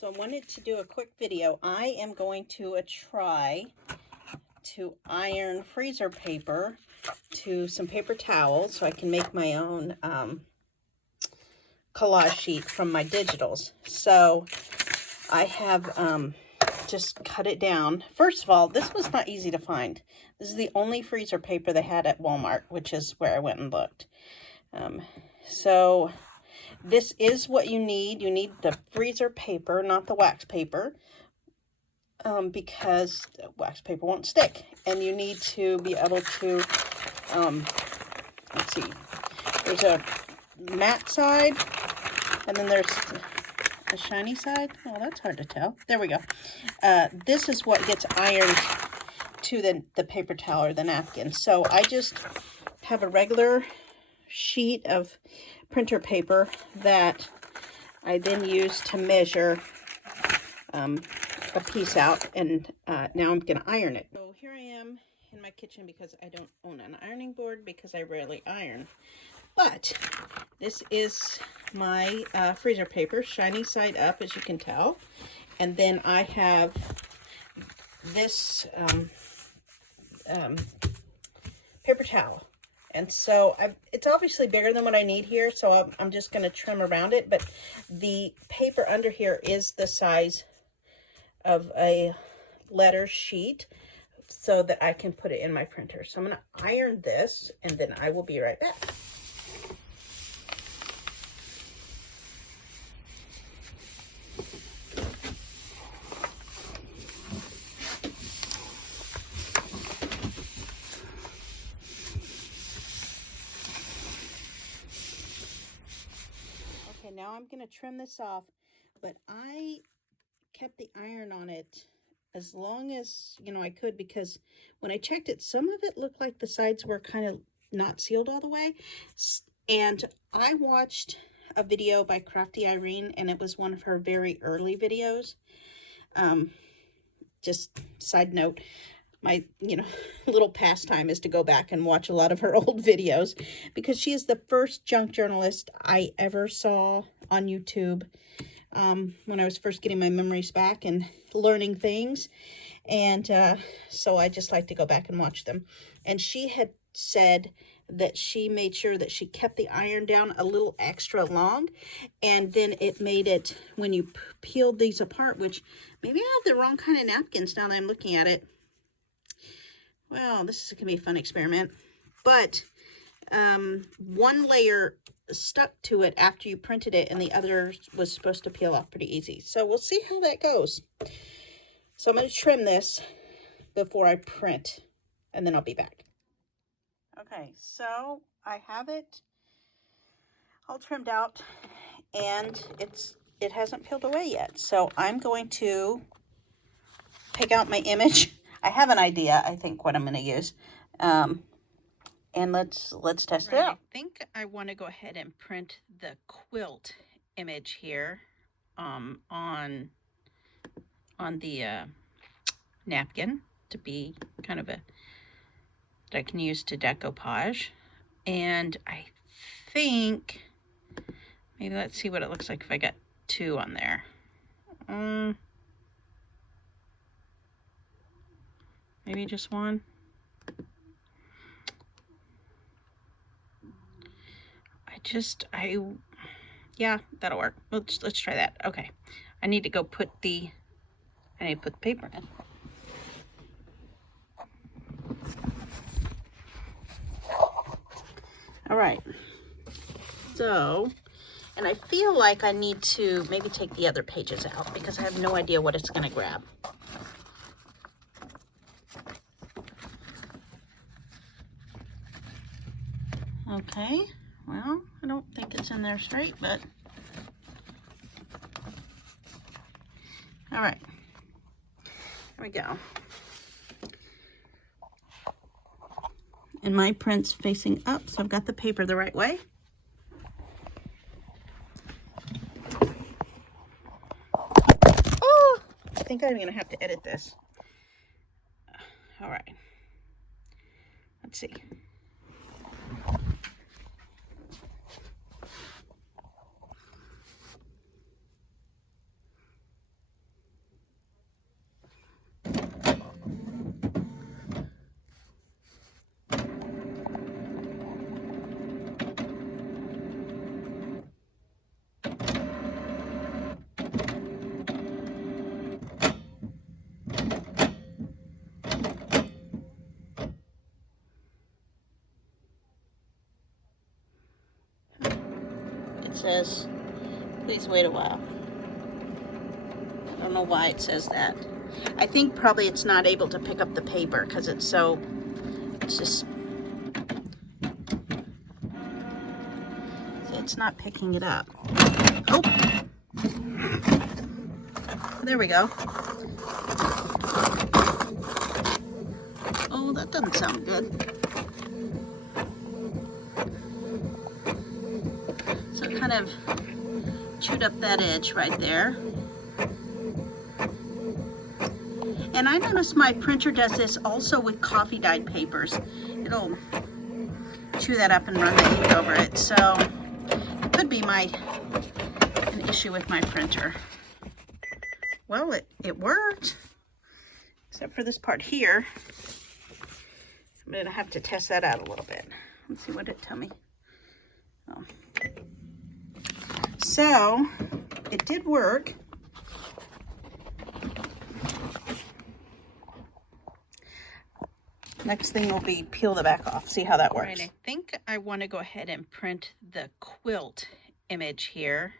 So I wanted to do a quick video. I am going to try to iron freezer paper to some paper towels so I can make my own collage sheet from my digitals. So I have just cut it down. First of all, this was not easy to find. This is the only freezer paper they had at Walmart, which is where I went and looked. So this is what you need. You need the freezer paper, not the wax paper, because wax paper won't stick. And you need to be able to, let's see, there's a matte side, and then there's a shiny side. Oh, that's hard to tell. There we go. This is what gets ironed to the paper towel or the napkin. So I just have a regular sheet of printer paper that I then use to measure a piece out, and now I'm going to iron it. So here I am in my kitchen because I don't own an ironing board because I rarely iron. But this is my freezer paper, shiny side up, as you can tell. And then I have this paper towel. And so it's obviously bigger than what I need here, so I'm just going to trim around it. But the paper under here is the size of a letter sheet so that I can put it in my printer. So I'm going to iron this, and then I will be right back. Okay, now I'm going to trim this off, but I kept the iron on it as long as, I could, because when I checked it, some of it looked like the sides were kind of not sealed all the way. And I watched a video by CraftyIrina, and it was one of her very early videos. Just side note, my, little pastime is to go back and watch a lot of her old videos, because she is the first junk journalist I ever saw on YouTube when I was first getting my memories back and learning things. And so I just like to go back and watch them. And she had said that she made sure that she kept the iron down a little extra long, and then it made it, when you peeled these apart, which maybe I have the wrong kind of napkins now that I'm looking at it. Well, this is going to be a fun experiment. But one layer stuck to it after you printed it, and the other was supposed to peel off pretty easy. So we'll see how that goes. So I'm going to trim this before I print, and then I'll be back. Okay, so I have it all trimmed out, and it hasn't peeled away yet. So I'm going to pick out my image. I have an idea, I think, what I'm going to use. And let's test it out. I think I want to go ahead and print the quilt image here on the napkin to be kind of that I can use to decoupage. And I think, maybe let's see what it looks like if I got two on there. Maybe just one. Yeah, that'll work. Let's try that. Okay. I need to put the paper in. All right. So, and I feel like I need to maybe take the other pages out because I have no idea what it's going to grab. Okay. Well, I don't think it's in there straight, but all right. Here we go. And my print's facing up, so I've got the paper the right way. Oh, I think I'm gonna have to edit this. All right. Let's see. It says, please wait a while. I don't know why it says that. I think probably it's not able to pick up the paper because it's just, it's not picking it up. Oh, there we go. Oh, that doesn't sound good. So it kind of chewed up that edge right there. And I noticed my printer does this also with coffee dyed papers. It'll chew that up and run the ink over it. So it could be an issue with my printer. Well, it worked, except for this part here. I'm gonna have to test that out a little bit. Let's see what it tell me. Oh. So it did work. Next thing will be peel the back off, see how that works. Right, I think I want to go ahead and print the quilt image here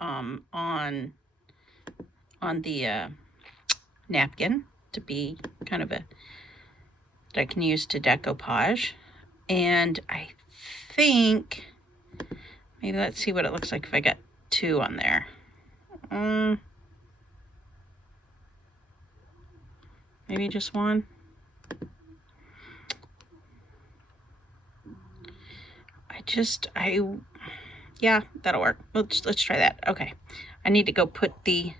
on the napkin to be kind of that I can use to decoupage. And I think maybe let's see what it looks like if I got two on there. Maybe just one. Yeah, that'll work. Let's try that. Okay. I need to go put the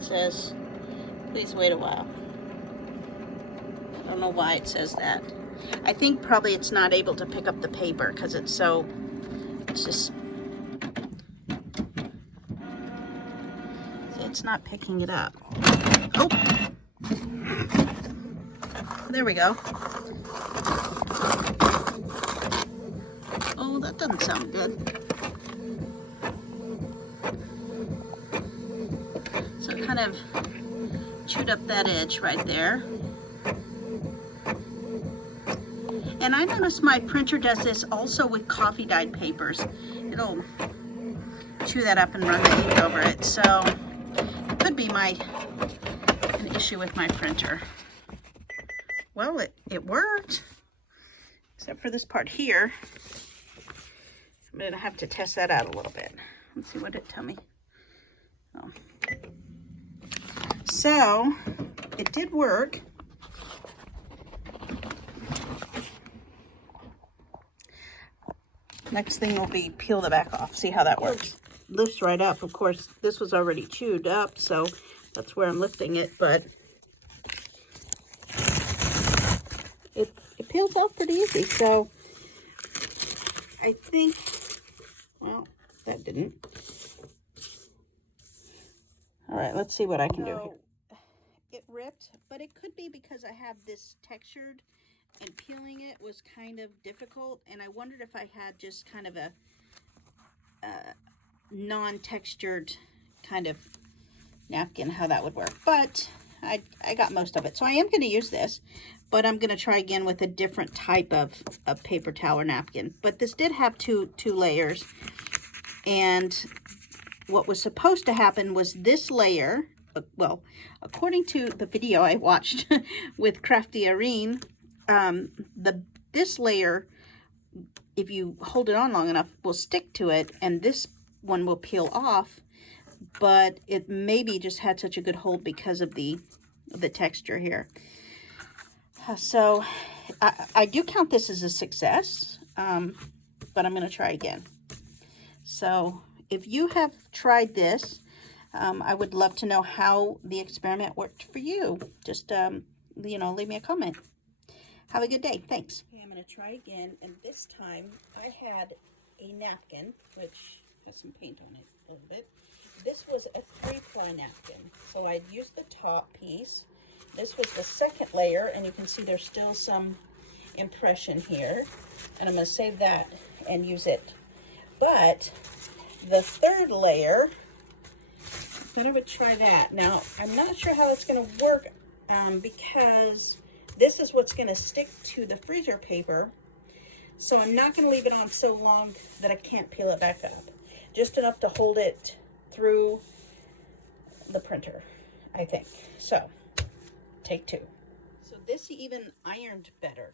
says, please wait a while. I don't know why it says that. I think probably it's not able to pick up the paper because it's not picking it up. Oh, there we go. Oh, that doesn't sound good. So it kind of chewed up that edge right there. And I noticed my printer does this also with coffee dyed papers. It'll chew that up and run the ink over it. So it could be an issue with my printer. Well, it worked, except for this part here. I'm gonna have to test that out a little bit. Let's see what it tell me. Oh. So it did work. Next thing will be peel the back off, see how that works. Lifts right up. Of course, this was already chewed up, so that's where I'm lifting it, but it peels off pretty easy. So I think, well, that didn't. All right, let's see what I can do here. It ripped, but it could be because I have this textured and peeling it was kind of difficult, and I wondered if I had just kind of a non-textured kind of napkin, how that would work. But I got most of it, so I am going to use this, but I'm going to try again with a different type of paper towel or napkin. But this did have two layers, and what was supposed to happen was this layer, well, according to the video I watched with CraftyIrina, this layer, if you hold it on long enough, will stick to it, and this one will peel off, but it maybe just had such a good hold because of the texture here. So I do count this as a success, but I'm going to try again. So if you have tried this, I would love to know how the experiment worked for you. Just, you know, leave me a comment. Have a good day. Thanks. Okay, I'm going to try again, and this time I had a napkin, which has some paint on it a little bit. This was a 3/4 on a napkin. So I'd used the top piece. This was the second layer, and you can see there's still some impression here. And I'm going to save that and use it. But the third layer, then I would try that. Now, I'm not sure how it's going to work because this is what's going to stick to the freezer paper. So I'm not going to leave it on so long that I can't peel it back up. Just enough to hold it through the printer, I think. So, take two. So this even ironed better.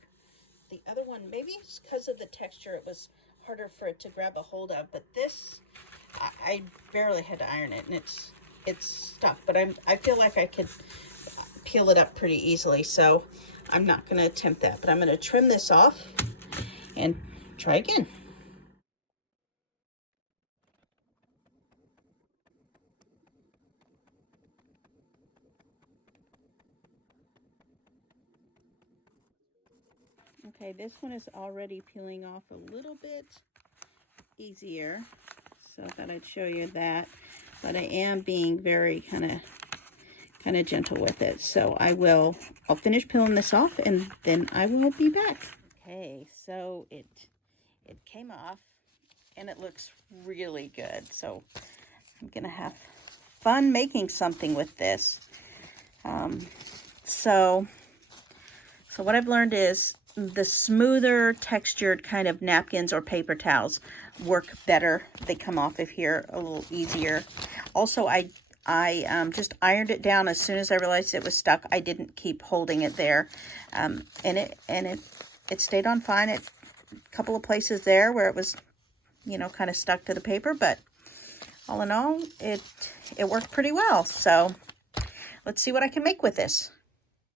The other one, maybe it's because of the texture, it was harder for it to grab a hold of, but this, I barely had to iron it, and it's stuck, but I feel like I could peel it up pretty easily, so I'm not going to attempt that, but I'm going to trim this off and try again. Okay, this one is already peeling off a little bit easier, so I thought I'd show you that, but I am being very kind of gentle with it. So I'll finish peeling this off, and then I will be back. Okay, so it came off, and it looks really good. So I'm gonna have fun making something with this. So what I've learned is the smoother textured kind of napkins or paper towels work better. They come off of here a little easier. Also, I just ironed it down as soon as I realized it was stuck. I didn't keep holding it there, and it stayed on fine. A couple of places there where it was, you know, kind of stuck to the paper, but all in all, it worked pretty well. So let's see what I can make with this.